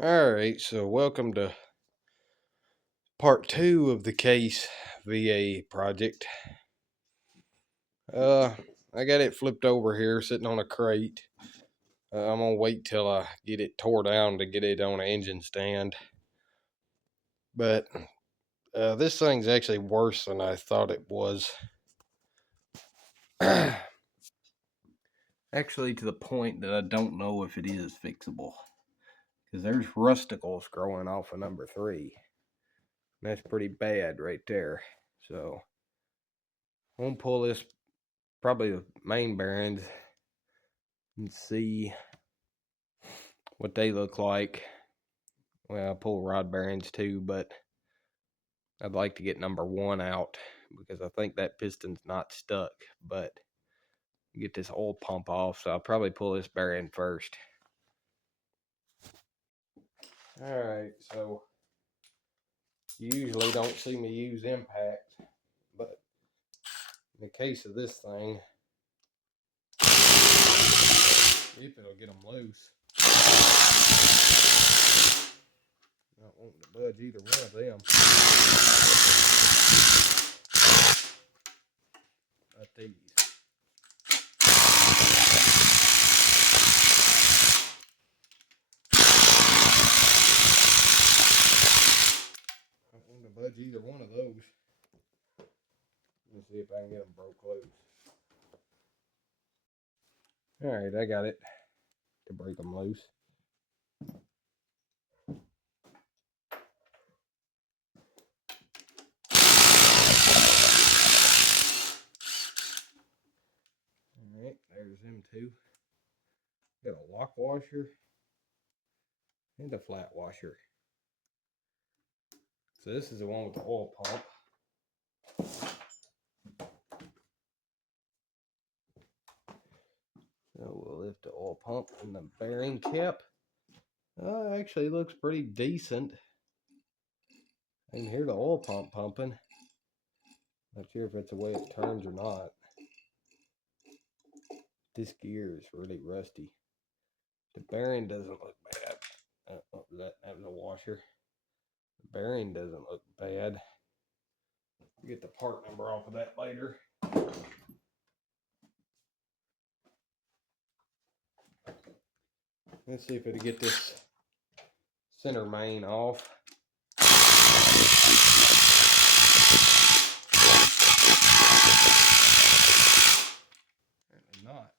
Alright, so welcome to part 2 of the case VA project. I got it flipped over here sitting on a crate. I'm gonna wait till I get it tore down to get it on an engine stand. But this thing's actually worse than I thought it was. Actually, to the point that I don't know if it is fixable. Because there's rusticles growing off of number 3. And that's pretty bad right there. So, I'm gonna pull this, probably the main bearings, and see what they look like. Well, I pull rod bearings too, but I'd like to get number 1 out because I think that piston's not stuck. But get this oil pump off, so I'll probably pull this bearing first. Alright, so you usually don't see me use impact, but in the case of this thing, if it'll get them loose. Not wanting to budge either one of them. Not these. Not wanting to budge either one of those. Let's see if I can get them broke loose. Alright, I got it to break them loose. Alright, there's them two. Got a lock washer and a flat washer. So this is the one with the oil pump. So we'll lift the oil pump and the bearing cap. Actually looks pretty decent. I can hear the oil pump pumping. Not sure if it's the way it turns or not. This gear is really rusty. The bearing doesn't look bad. That was a washer. The bearing doesn't look bad. We'll get the part number off of that later. Let's see if it'll get this center main off. Apparently not.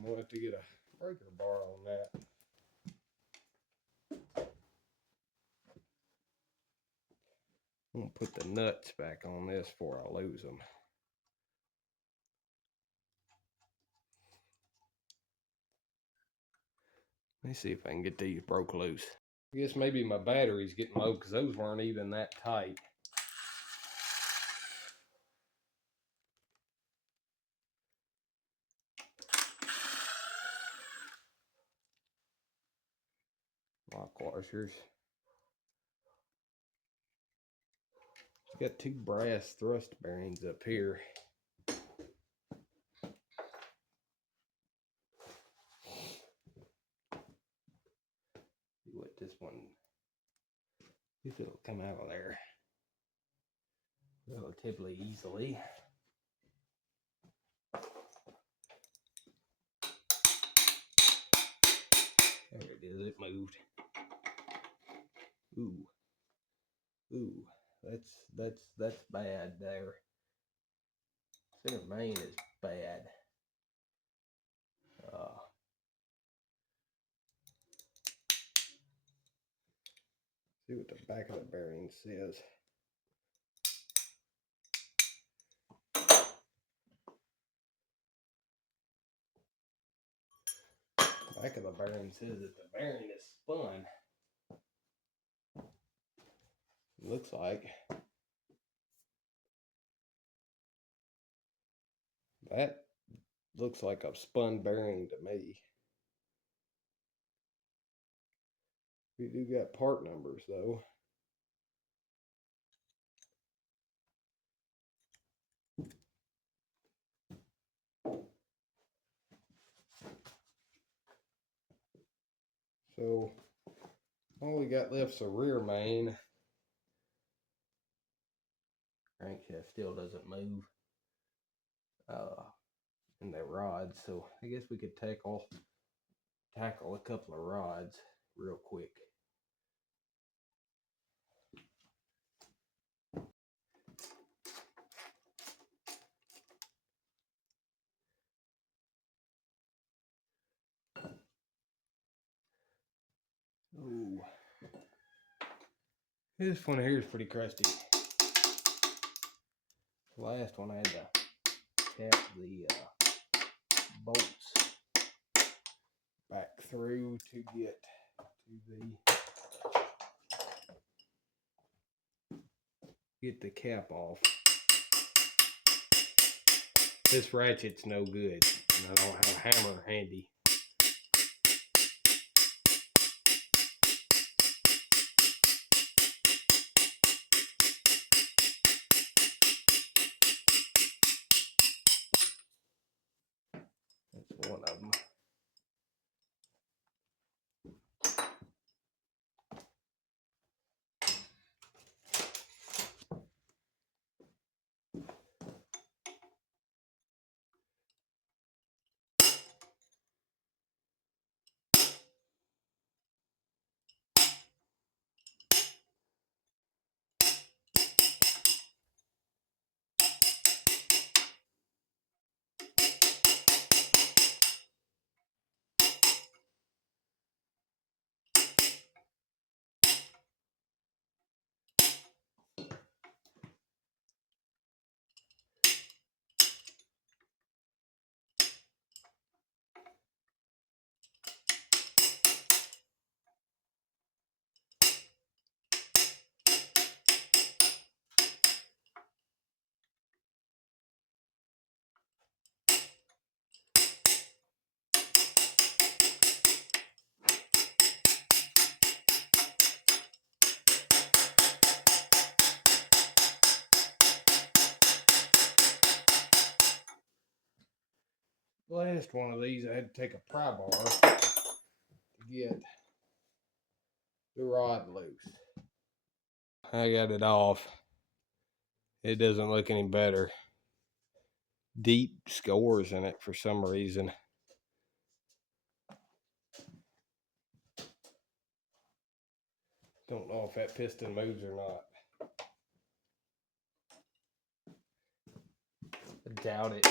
We'll have to get a breaker bar on that. I'm going to put the nuts back on this before I lose them. Let me see if I can get these broke loose. I guess maybe my battery's getting low because those weren't even that tight. Lock washers. Got 2 brass thrust bearings up here. See what this one, see if it'll come out of there relatively easily. There it is, it moved. Ooh, that's bad there. Center main is bad. See what the back of the bearing says. Back of the bearing says that the bearing is spun. Looks like that looks like a spun bearing to me. We do got part numbers though. So all we got left's a rear main. Crankshaft still doesn't move. And the rods, so I guess we could tackle a couple of rods real quick. Ooh. This one here is pretty crusty. The last one I had to tap the bolts back through to get the cap off. This ratchet's no good, and I don't have a hammer handy. That's one of them. Last one of these, I had to take a pry bar to get the rod loose. I got it off. It doesn't look any better. Deep scores in it for some reason. Don't know if that piston moves or not. I doubt it.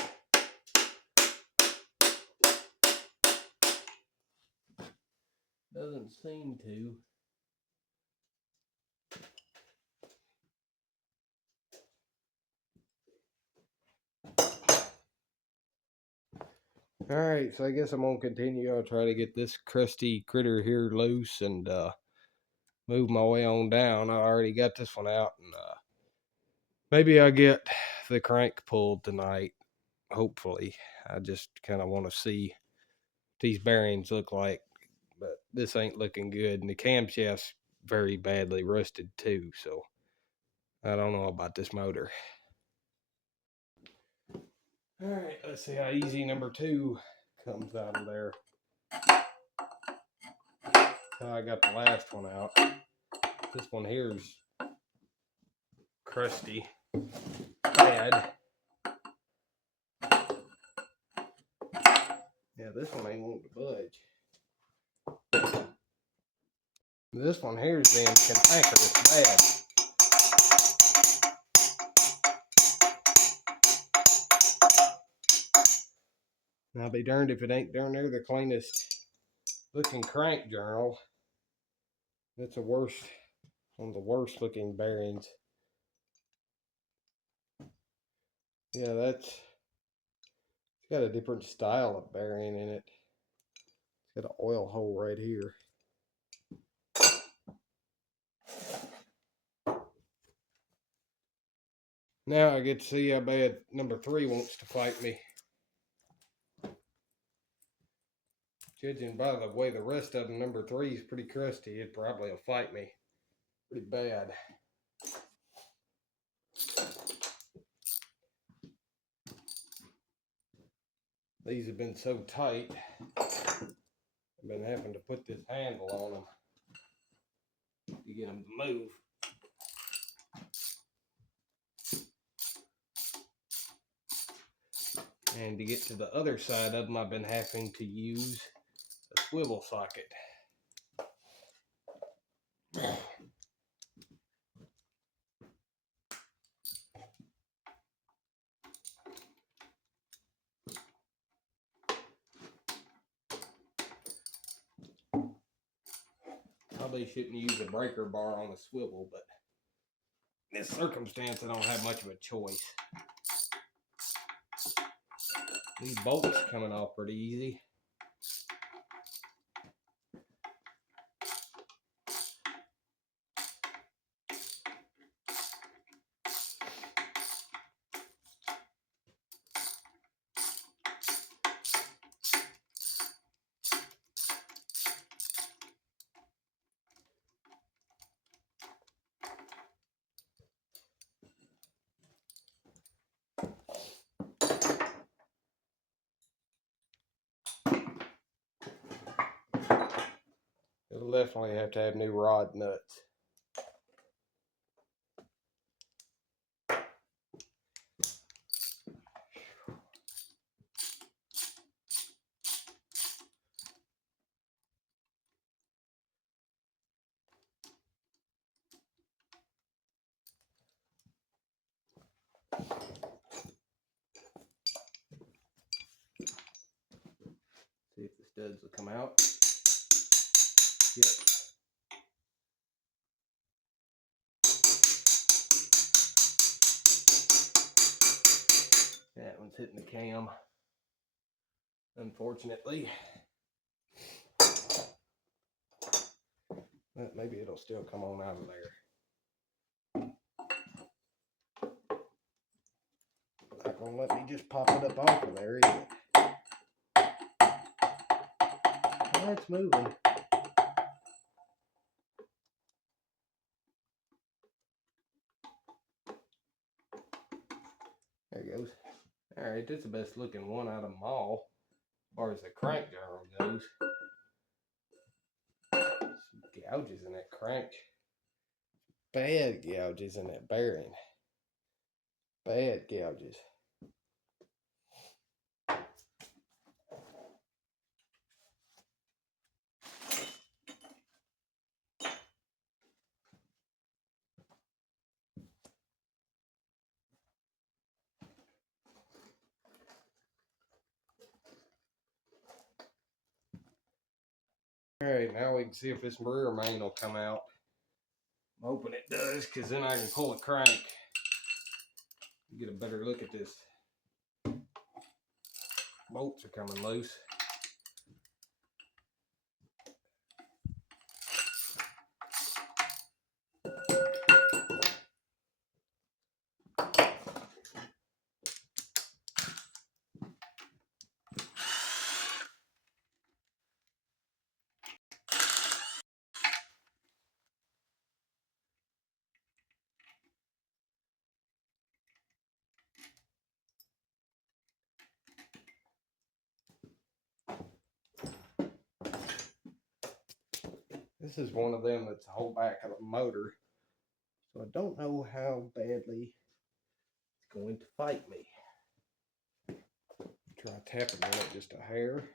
Doesn't seem to. All right, so I guess I'm gonna continue. I'll try to get this crusty critter here loose and move my way on down. I already got this one out, and maybe I'll get the crank pulled tonight. Hopefully, I just kind of want to see what these bearings look like, but this ain't looking good, and the camshaft's very badly rusted too. So I don't know about this motor. All right, let's see how easy number 2 comes out of there. So I got the last one out. This one here's crusty, bad. Yeah, this one ain't wanting to budge. This one here's being cantankerous bad. And I'll be darned if it ain't darn near the cleanest looking crank journal. It's the worst, one of the worst looking bearings. Yeah, it's got a different style of bearing in it. It's got an oil hole right here. Now I get to see how bad number 3 wants to fight me. Judging by the way the rest of them, number 3 is pretty crusty. It probably will fight me pretty bad. These have been so tight, I've been having to put this handle on them to get them to move. And to get to the other side of them, I've been having to use a swivel socket. Probably shouldn't use a breaker bar on a swivel, but in this circumstance, I don't have much of a choice. These bolts coming off pretty easy. It'll definitely have to have new rod nuts. See if the studs will come out. Yep. That one's hitting the cam, unfortunately. But maybe it'll still come on out of there. Not gonna let me just pop it up off of there, is it? Well, it's moving. There it goes. Alright, this is the best looking one out of them all, as far as the crank journal goes. Some gouges in that crank. Bad gouges in that bearing. Bad gouges. Alright, now we can see if this rear main will come out. I'm hoping it does, because then I can pull the crank and get a better look at this. Bolts are coming loose. This is one of them that's the whole back of the motor. So I don't know how badly it's going to fight me. Try tapping on it just a hair.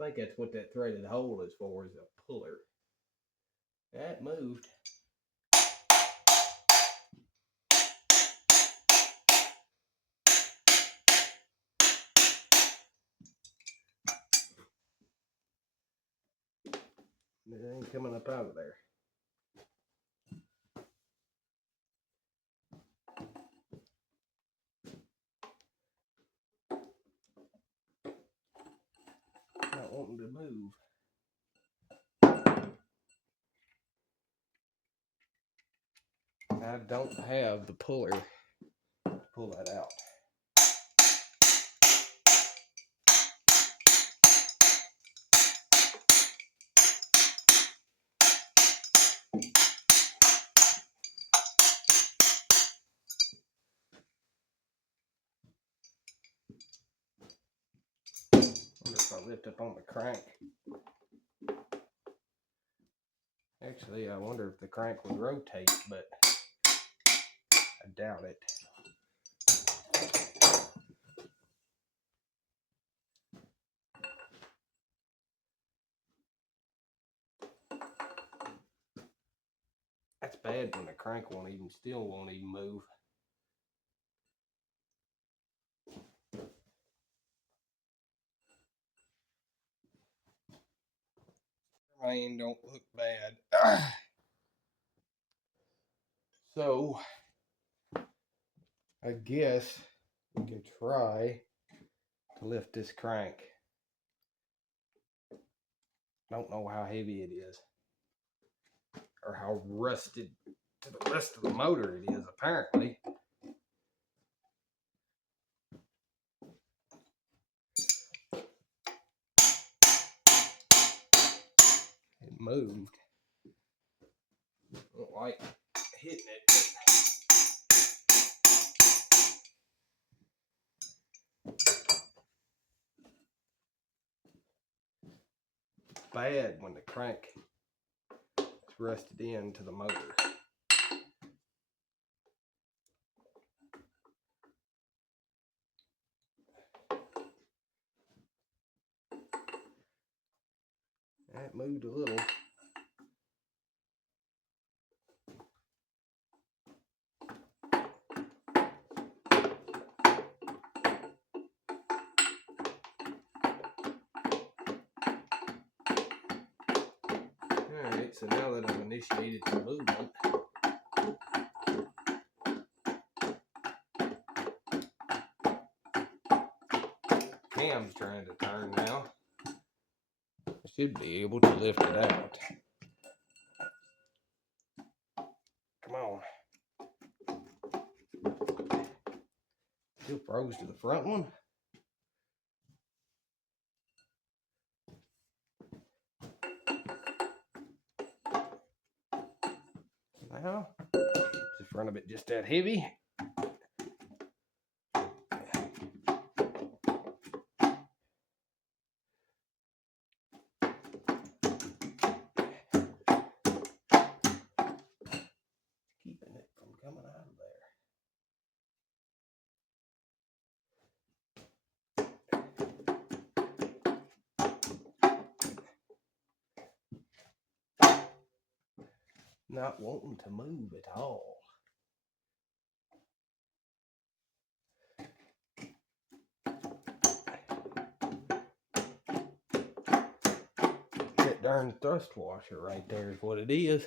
I think that's what that threaded hole is for, is a puller. That moved. It ain't coming up out of there. Not wanting to move. I don't have the puller to pull that out. I wonder if I lift up on the crank. Actually, I wonder if the crank would rotate, but I doubt it. That's bad when the crank won't even move. Rain don't look bad. So, I guess we can try to lift this crank. Don't know how heavy it is or how rusted to the rest of the motor it is, apparently. It moved. I don't like hitting it. It's bad when the crank is rusted into the motor. That moved a little. Alright, so now that I've initiated the movement, cam's trying to turn now. I should be able to lift it out. Come on. Still froze to the front one. Now, is the front of it just that heavy? Keeping it from coming out of there. Not wanting to move at all. That darn thrust washer right there is what it is.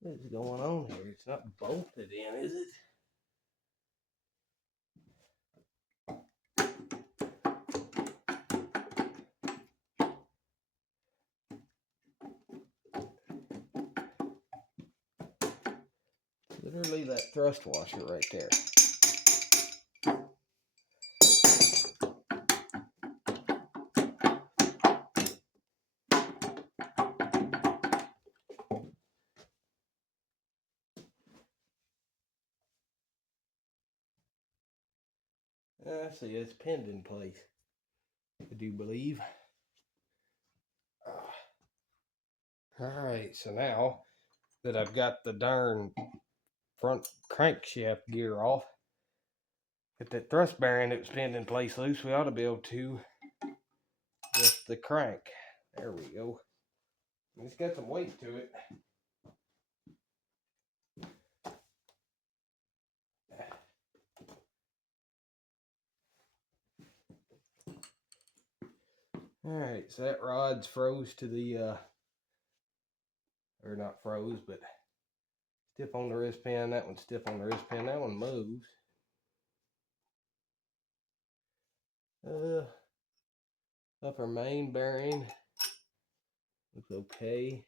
What is going on here? It's not bolted in, is it? Literally that thrust washer right there. I see it's pinned in place, I do believe. Alright, so now that I've got the darn front crankshaft gear off, get that thrust bearing that was pinned in place loose, we ought to be able to lift the crank. There we go. It's got some weight to it. Alright, so that rod's froze to the, or not froze, but stiff on the wrist pin. That one's stiff on the wrist pin. That one moves. Upper main bearing looks okay.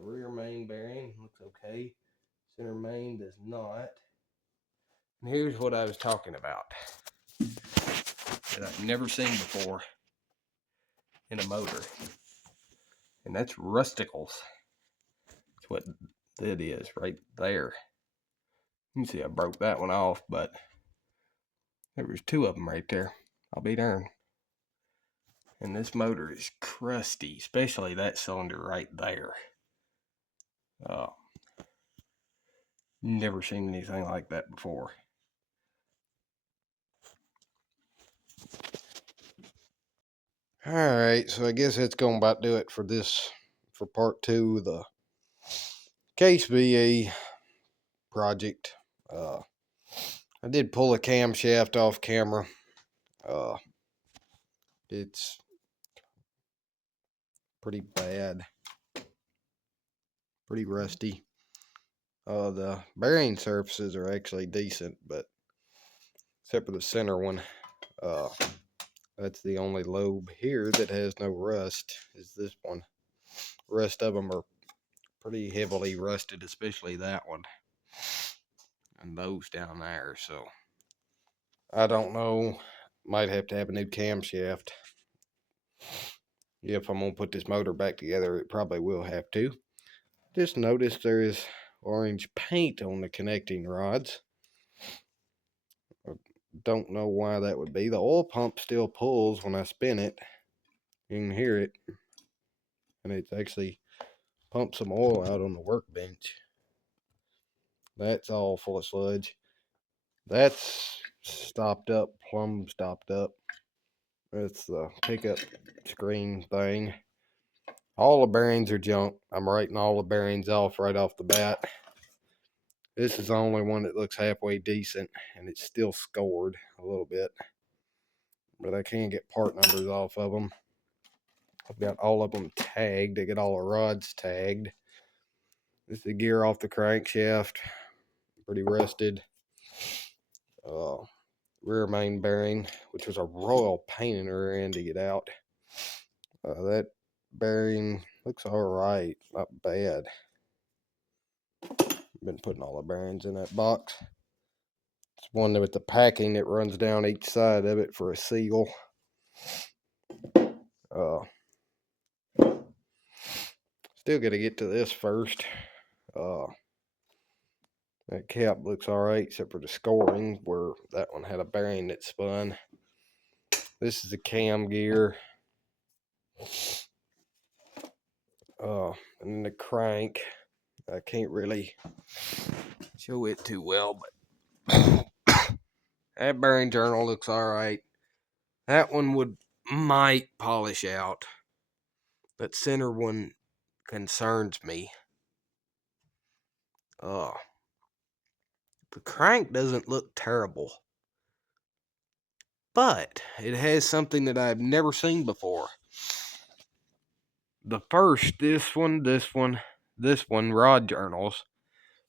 Rear main bearing looks okay. Center main does not. And here's what I was talking about that I've never seen before in a motor. And that's rusticles. That's what that is right there. You can see I broke that one off, but there was two of them right there. I'll be darned. And this motor is crusty, especially that cylinder right there. Never seen anything like that before. Alright, so I guess that's going to about do it for this, for part 2 of the Case BE project. I did pull a camshaft off camera. It's pretty bad, pretty rusty. The bearing surfaces are actually decent, but except for the center one, that's the only lobe here that has no rust, is this one. The rest of them are pretty heavily rusted, especially that one and those down there. So I don't know, might have to have a new camshaft. If I'm gonna put this motor back together, it probably will have to. Just noticed there is orange paint on the connecting rods. I don't know why that would be. The oil pump still pulls when I spin it. You can hear it, and it's actually pumped some oil out on the workbench. That's all full of sludge. That's stopped up, plumb stopped up. That's the pickup screen thing. All the bearings are junk. I'm writing all the bearings off right off the bat. This is the only one that looks halfway decent, and it's still scored a little bit. But I can get part numbers off of them. I've got all of them tagged. I get all the rods tagged. This is the gear off the crankshaft. Pretty rusted. Rear main bearing, which was a royal pain in the rear end to get out. That bearing looks alright, not bad. Been putting all the bearings in that box. It's one with the packing that runs down each side of it for a seal. Still got to get to this first. That cap looks alright except for the scoring, where that one had a bearing that spun. This is the cam gear. And then the crank. I can't really show it too well, but that bearing journal looks alright. That one might polish out. That center one concerns me. The crank doesn't look terrible, but it has something that I've never seen before. The first, this one, rod journals,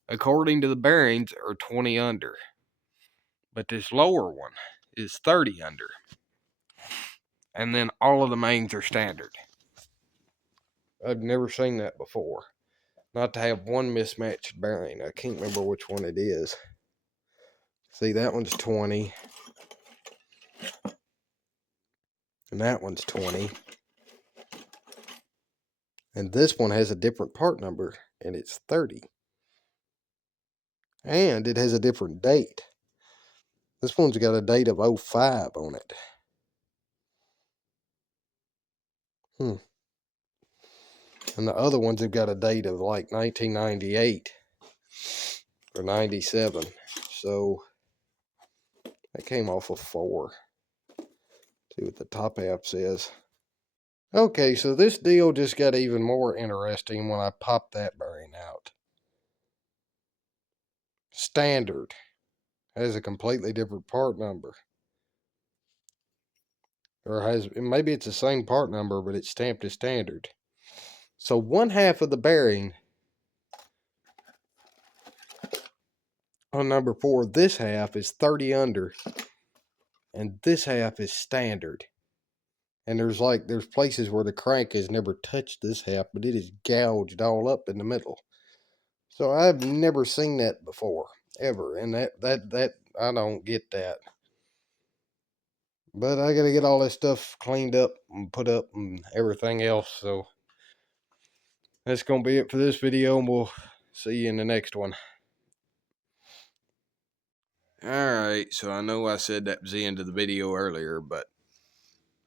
according to the bearings, are 20 under. But this lower one is 30 under. And then all of the mains are standard. I've never seen that before. Not to have one mismatched bearing. I can't remember which one it is. See, that one's 20. And that one's 20. And this one has a different part number, and it's 30. And it has a different date. This one's got a date of 05 on it. And the other ones have got a date of like 1998 or 97. So that came off of 4. See what the top half says. Okay, so this deal just got even more interesting when I popped that bearing out. Standard has a completely different part number. or maybe it's the same part number, but it's stamped as standard. So one half of the bearing on number 4, this half is 30 under, and this half is standard. And there's places where the crank has never touched this half, but it is gouged all up in the middle. So I've never seen that before, ever. And that I don't get that. But I gotta get all this stuff cleaned up and put up and everything else. So that's gonna be it for this video, and we'll see you in the next one. Alright, so I know I said that was the end of the video earlier, but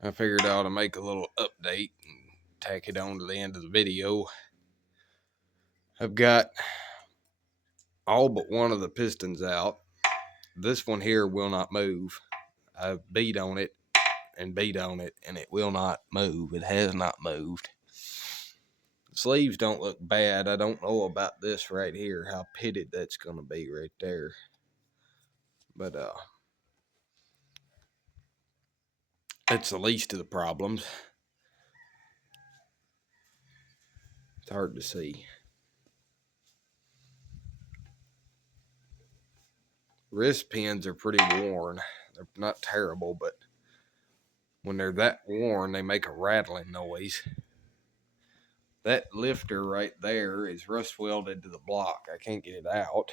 I figured I ought to make a little update and tack it on to the end of the video. I've got all but one of the pistons out. This one here will not move. I've beat on it and beat on it, and it will not move. It has not moved. The sleeves don't look bad. I don't know about this right here, how pitted that's going to be right there. But it's the least of the problems. It's hard to see. Wrist pins are pretty worn. They're not terrible, but when they're that worn, they make a rattling noise. That lifter right there is rust welded to the block. I can't get it out.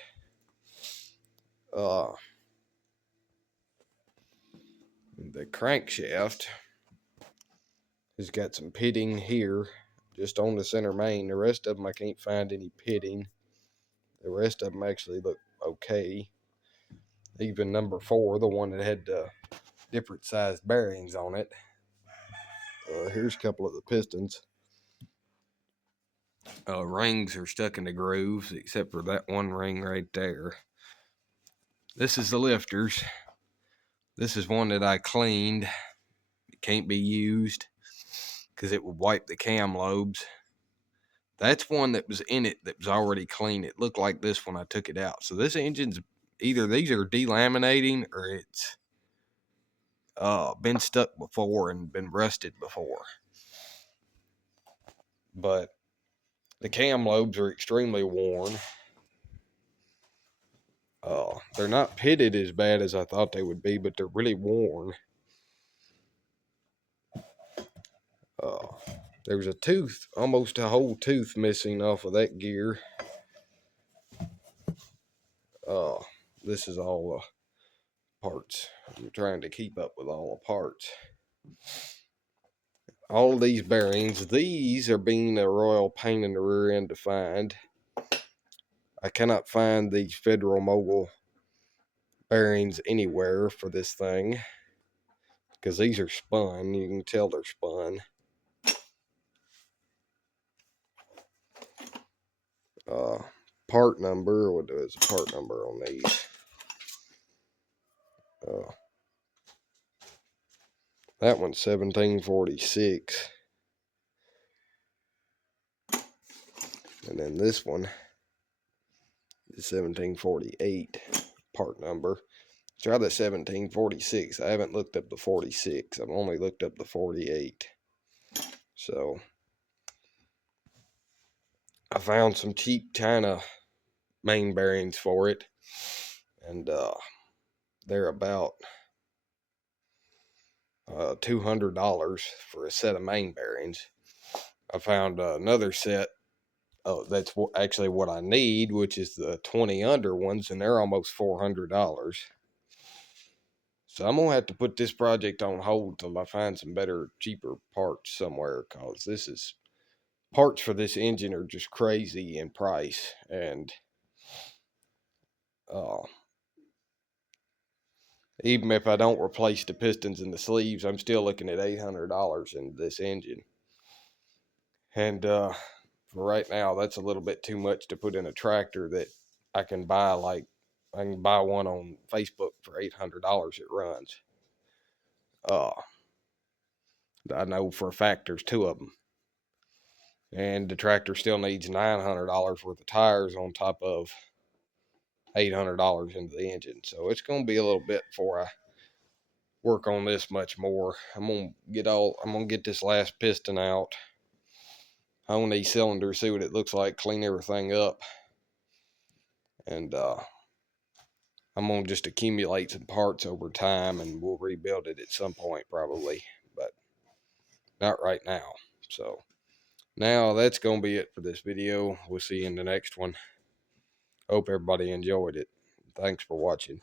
The crankshaft has got some pitting here, just on the center main. The rest of them I can't find any pitting. The rest of them actually look okay. Even number 4, the one that had different sized bearings on it. Here's a couple of the pistons. Rings are stuck in the grooves, except for that one ring right there. This is the lifters. This is one that I cleaned. It can't be used because it would wipe the cam lobes. That's one that was in it that was already clean. It looked like this when I took it out. So this engine's either these are delaminating or it's been stuck before and been rusted before. But the cam lobes are extremely worn. They're not pitted as bad as I thought they would be, but they're really worn. There's a tooth, almost a whole tooth missing off of that gear. This is all parts. I'm trying to keep up with all the parts. All of these bearings, these are being a royal pain in the rear end to find. I cannot find these Federal Mogul bearings anywhere for this thing, because these are spun. You can tell they're spun. Part number, what is the part number on these? That one's 1746. And then this one is 1748 part number. Try the 1746. I haven't looked up the 46. I've only looked up the 48. So I found some cheap China main bearings for it, and they're about $200 for a set of main bearings. I found another set. That's actually what I need, which is the 20 under ones, and they're almost $400. So I'm gonna have to put this project on hold till I find some better, cheaper parts somewhere, because this is parts for this engine are just crazy in price, and even if I don't replace the pistons and the sleeves, I'm still looking at $800 in this engine. And for right now, that's a little bit too much to put in a tractor that I can buy. Like, I can buy one on Facebook for $800. It runs. I know for a fact there's 2 of them. And the tractor still needs $900 worth of tires on top of $800 into the engine. So it's going to be a little bit before I work on this much more. I'm gonna get this last piston out on these cylinders, see what it looks like, clean everything up, and I'm gonna just accumulate some parts over time, and we'll rebuild it at some point probably, but not right now. So now that's gonna be it for this video. We'll see you in the next one. Hope everybody enjoyed it. Thanks for watching.